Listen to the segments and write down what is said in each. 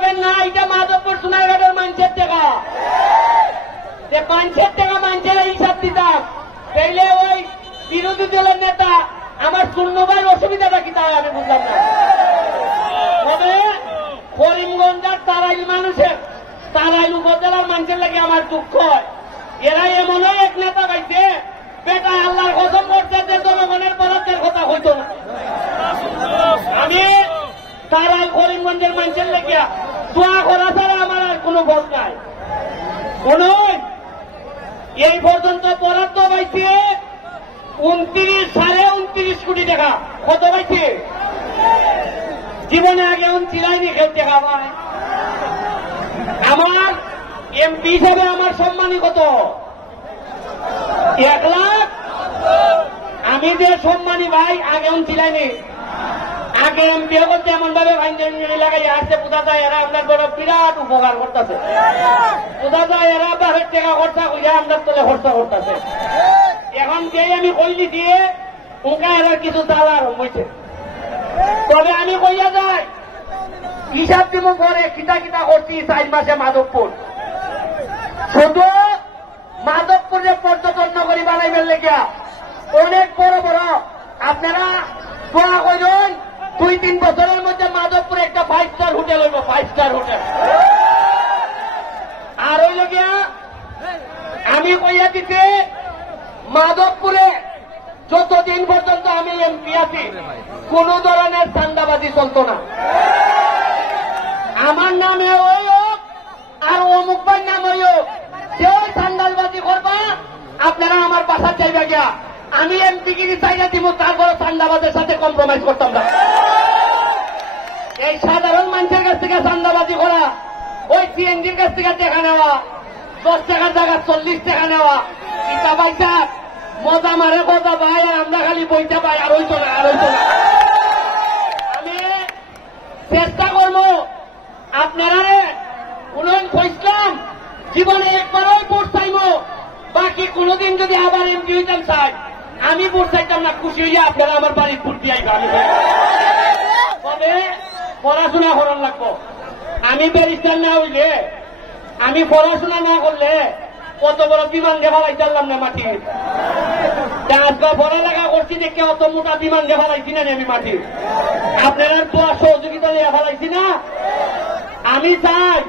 কবেন না এটা মাধবপুর সোনারঘাটের মানুষের টাকা, যে মানুষের টাকা মানুষের হিসাব দিতাম, তাইলে ওই বিরোধী দলের নেতা আমার শূন্যবার অসুবিধাটা কি তাই আমি বুঝলাম না। তবে করিমগঞ্জের তারাইল মানুষের, তারাইল উপজেলার মানুষের লাগে আমার দুঃখ হয়। এরা এমনও এক নেতা পাইছে বেটা আল্লাহর কসম করছে যে জনগণের বরাদ্দের কথা হইতো না। আমি তারাইল করিমগঞ্জের মানুষের লেগিয়া দোয়া করা ছাড়া আমার আর কোনো ভোট নাই। কোন এই পর্যন্ত বরাদ্দ পাইছে 29.29 কোটি টাকা। কত পাইছে? জীবনে আগে চিরাইনি খেলতে খাওয়ায়। আমার এমপি হিসাবে আমার সম্মানী কত? 1 লাখ। আমি যে সম্মানী ভাই আগে চিরাইনি। আগে এমপি করতে এমন ভাবে লাগাই আসছে, বোঝা যায় এরা আপনার বড় বিরাট উপকার করতেছে। বোঝা যায় এরা বাপের টাকা খরচা করিয়া আপনার তলে খরচা করতেছে। এখন যে আমি কইলি দিয়ে ওকে এরা কিছু তালা আরম্ভ হয়েছে। তবে আমি কইয়া যাই হিসাব দিব পরে কিতা কিতা করছি 4 মাসে মাধবপুর। শুধু মাধবপুরে পর্যটন নগরী বানাইবেন লেগিয়া অনেক বড় বড় আপনারা দোয়া করুন, 2-3 বছরের মধ্যে মাধবপুরে একটা 5 স্টার হোটেল হইব, 5 স্টার হোটেল। আর হইল গিয়া আমি কইয়া দিতে মাধবপুরে যতদিন পর্যন্ত আমি এমপি আছি কোন ধরনের চান্দাবাজি চলতো না। আমার নামে ওই হোক আর অমুক ভাই নাম ওই হোক, যে চান্দাবাজি করবা আপনারা আমার বাসার চাইবা গিয়া আমি এমপি গিরি চাইনা দিব, তারপরে চান্দাবাজের সাথে কম্প্রোমাইজ করতাম না। এই সাধারণ মানুষের কাছ থেকে চান্দাবাজি করা, ওই সিএনজির কাছ থেকে টাকা নেওয়া, 10 টাকার জায়গা 40 টাকা নেওয়া, ইটা পয়সা মজা মারে কথা ভাই, আর আমরা খালি বইটা পাই। আর হইতো না, আর হইতো না। আমি চেষ্টা করব আপনারা উন্নয়ন কইসলাম জীবনে একবারও ভোট চাইব, বাকি কোনদিন যদি আবার এমপি হইতাম চাই আমি ভোট চাইতাম না, খুশি হইয়া আপনারা আমার বাড়ির ভোট দিয়ে আইবা। তবে পড়াশোনা করার লাগবো। আমি ব্যারিস্টার না হইলে, আমি পড়াশোনা না করলে কত বড় বিমান দেখা লাইতাম না মাটির। আজকে পড়ালেখা করছি দেখে অত মোটা বিমান দেখা লাইছি না আমি মাটির। আপনারা তো সহযোগিতা নিয়ে ফেলাইছি না। আমি চাই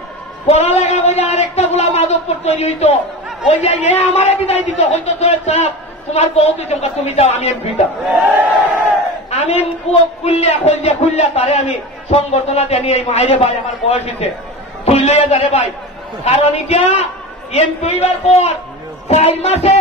পড়ালেখা করে আরেকটা গুলা মাধবপুর তৈরি হইতো, ওই যে আমার বিদায় দিত হয়তো তোর চাপ তোমার বহু দিত, তুমি যাও আমি এমপি দাও। আমি খুললিয়া তারে আমি সংবর্ধনা জানি এই মায়েরে ভাই আমার বয়স হইতে তুই লইয়া যারে ভাই। কারণ এটা এমপি হইবার পর 4 মাসে